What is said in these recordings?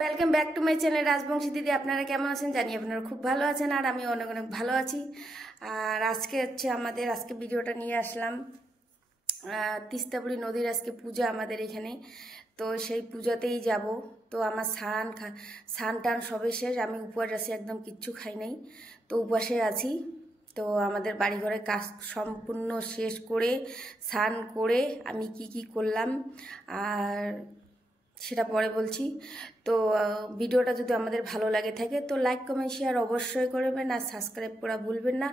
Welcome back to my channel Rajbanshi দিদি। আপনারা কেমন আছেন জানি আপনারা খুব ভালো আছেন, আর আমি অনেক অনেক ভালো আছি। আর আজকে হচ্ছে আজকে ভিডিওটা নিয়ে আসলাম তিস্তাপুরী নদীর আজকে পূজা আমাদের এখানে, তো সেই পূজাতেই যাব। তো আমার স্নান টান সবে শেষ, আমি উপবাস আছি, একদম কিচ্ছু খাই নাই, তো উপবাসে আছি। তো আমাদের বাড়িঘরের কাজ সম্পূর্ণ শেষ করে স্নান করে আমি কি করলাম আর সেটা পরে বলছি। তো ভিডিওটা যদি আমাদের ভালো লাগে থাকে তো লাইক কমেন্ট শেয়ার অবশ্যই করবেন, আর সাবস্ক্রাইব করা ভুলবেন না।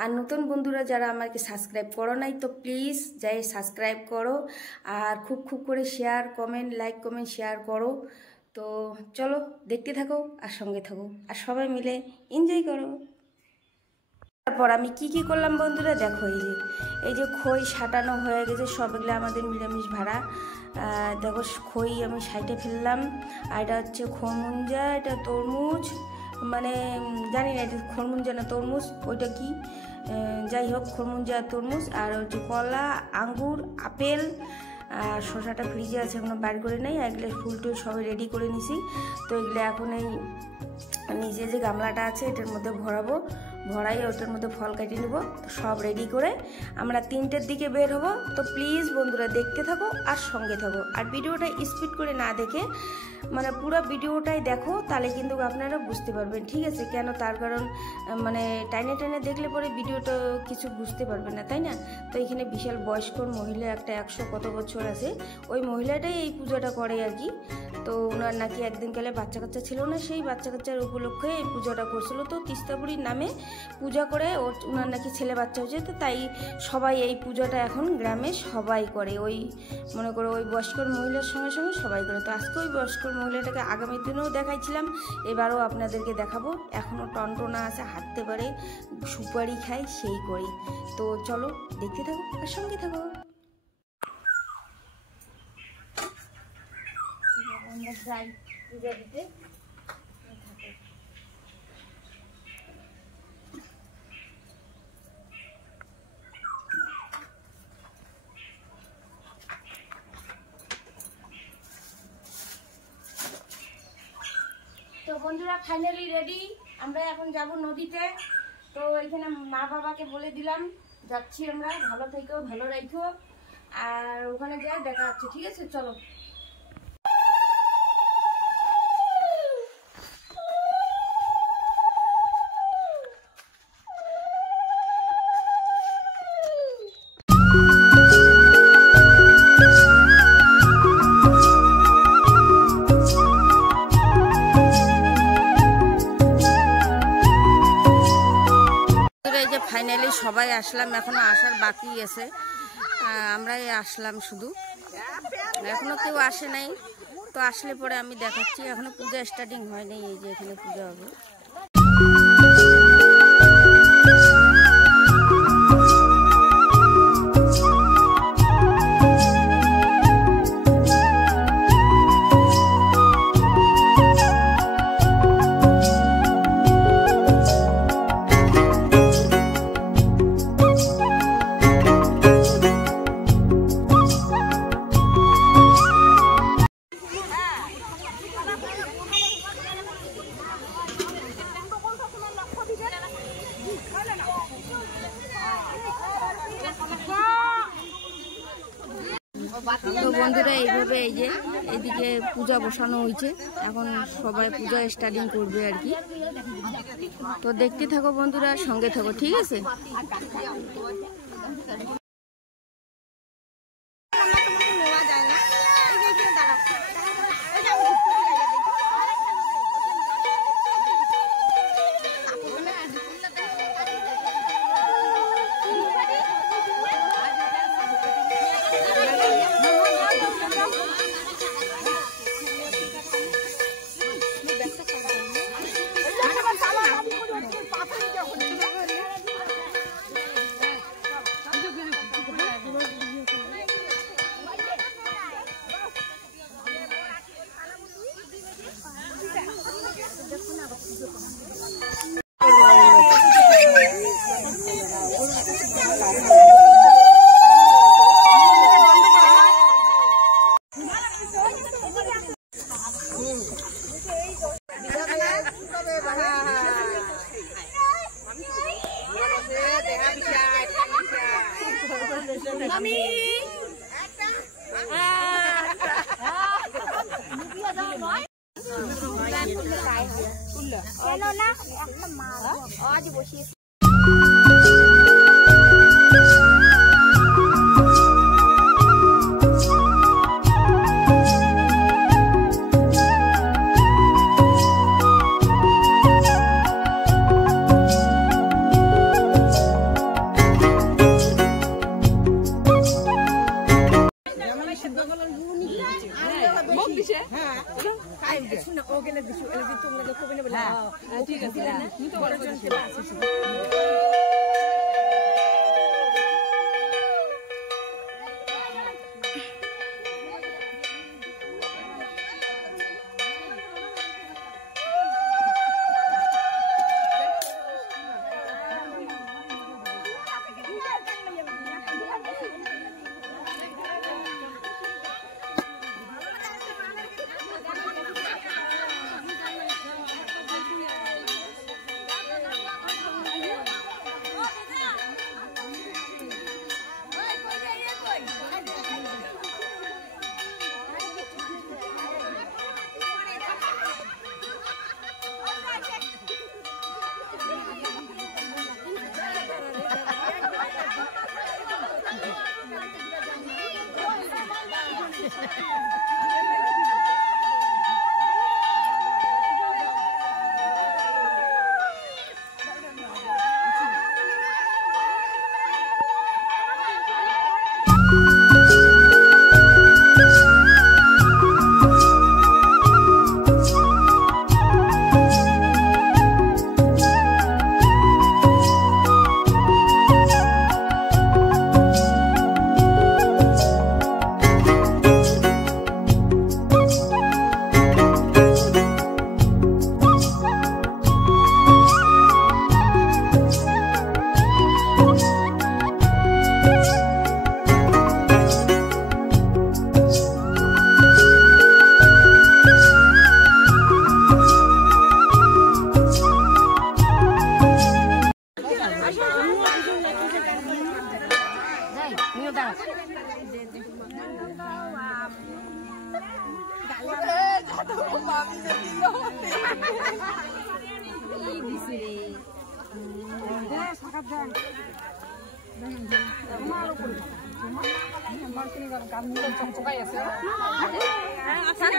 আর নতুন বন্ধুরা যারা আমাকে সাবস্ক্রাইব করো নাই তো প্লিজ যাই সাবস্ক্রাইব করো, আর খুব করে share comment like comment share করো। তো চলো দেখতে থাকো আর সঙ্গে থাকো, আর সবাই মিলে এনজয় করো। তারপর আমি কি করলাম বন্ধুরা দেখো, এই যে খই সাটানো হয়ে গেছে, সব এগুলো আমাদের নিরামিষ ভাড়া। দেখো খই আমি সাইডে ফেললাম, আর এটা হচ্ছে খরমুঞ্জা, এটা তরমুজ, মানে জানি না এটা খরমুঞ্জা না তরমুজ, ওইটা কি যাই হোক খরমুঞ্জা তরমুজ, আর হচ্ছে কলা আঙ্গুর আপেল, আর শসাটা ফ্রিজে আছে এখনো বাইর করে নেই। এগুলো ফুল টুল সবাই রেডি করে নিছি। তো এগুলো এখন এই নিচে যে গামলাটা আছে এটার মধ্যে ভরাই ওটার মধ্যে ফল কেটে নেব। তো সব রেডি করে আমরা 3টের দিকে বের হব। তো প্লিজ বন্ধুরা দেখতে থাকো আর সঙ্গে থাকো, আর ভিডিওটা স্পিড করে না দেখে মানে পুরো ভিডিওটাই দেখো, তাহলে কিন্তু আপনারা বুঝতে পারবেন, ঠিক আছে? কেন তার কারণ মানে টাইনে দেখলে পরে ভিডিওটা কিছু বুঝতে পারবেন না, তাই না? তো এখানে বিশাল বয়স্ক মহিলা একটা 100 কত বছর আছে, ওই মহিলাটাই এই পূজাটা করে আর কি। তো ওনার নাকি একদিন কালে বাচ্চা কাচ্চা ছিল না, সেই বাচ্চা কাচ্চার উপলক্ষে এই পূজাটা করছিল। তো তিস্তাপুরীর নামে পূজা করে ওনার নাকি ছেলে বাচ্চা হয়েছে, তো তাই সবাই এই পূজাটা এখন গ্রামে সবাই করে, ওই মনে করো ওই বয়স্কর মহিলার সঙ্গে সবাই করে। তো আজকে ওই বয়স্কর মহিলাটাকে আগামী দিনেও দেখাইছিলাম, এবারও আপনাদেরকে দেখাবো। এখনও টনটনা আছে, হাঁটতে পারে, সুপারি খায়, সেই করি। তো চলো দেখতে থাকো আর সঙ্গে থাকো। যাই পূজা দিতে। তো বন্ধুরা ফাইনালি রেডি, আমরা এখন যাব নদীতে। তো এখানে মা বাবাকে বলে দিলাম যাচ্ছি আমরা, ভালো থেকো ভালো রাখো, আর ওখানে যাই দেখা যাচ্ছে, ঠিক আছে? চলো। ফাইনালি সবাই আসলাম, এখনো আসার বাকি আছে, আমরাই আসলাম শুধু, এখনো কেউ আসে নাই। তো আসলে পরে আমি দেখাচ্ছি, এখনো পূজা স্টার্টিং হয়নি, এই যে এখানে পূজা হবে। তো বন্ধুরা এইভাবে এই যে এদিকে পূজা বসানো হয়েছে, এখন সবাই পূজা স্টার্টিং করবে আর কি। তো দেখতে থাকো বন্ধুরা, সঙ্গে থাকো, ঠিক আছে? মামি ঠিক আছে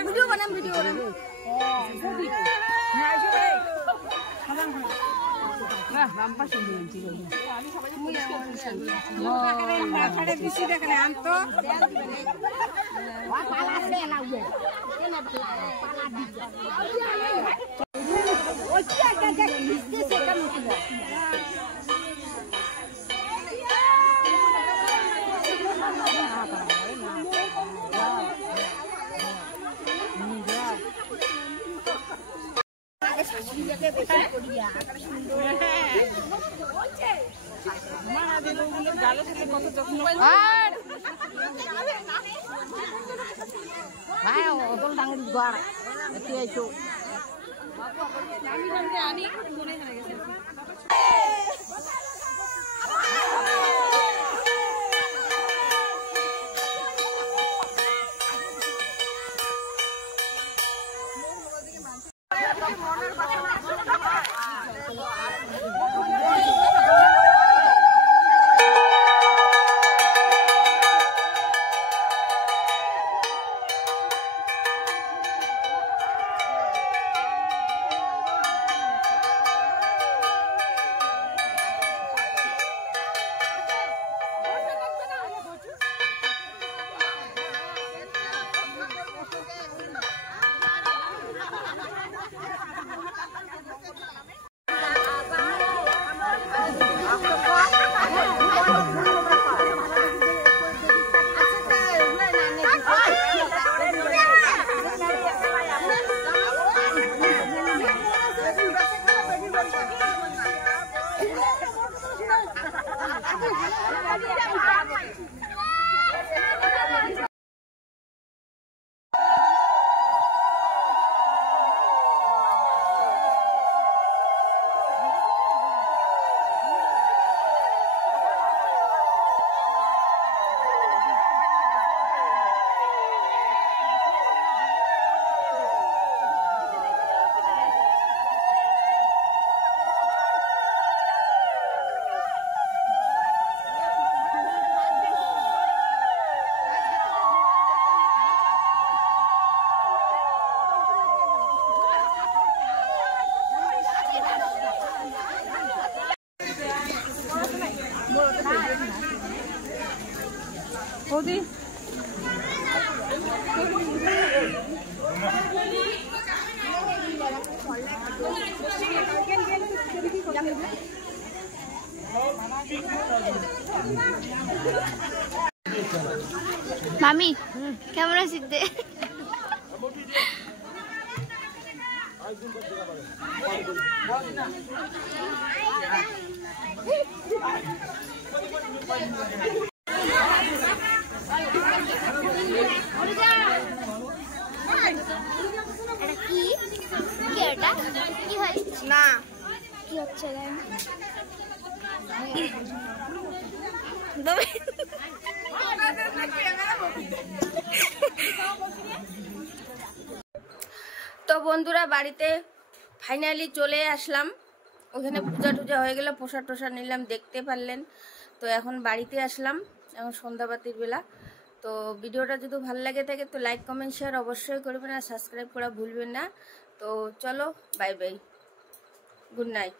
ভিডিও বানাম বৌদি মামি কেমন আছিস? না কি হচ্ছে তো বন্ধুরা বাড়িতে ফাইনালি চলে আসলাম। ওখানে পূজা টুজা হয়ে গেল, প্রসাদ টোসাদ নিলাম, দেখতে পারলেন। তো এখন বাড়িতে আসলাম, এখন সন্ধ্যাবাতির বেলা। তো ভিডিওটা যদি ভালো লাগে থাকে তো লাইক কমেন্ট শেয়ার অবশ্যই করবেন, আর সাবস্ক্রাইব করা ভুলবেন না। তো চলো, বাই বাই, গুড নাইট।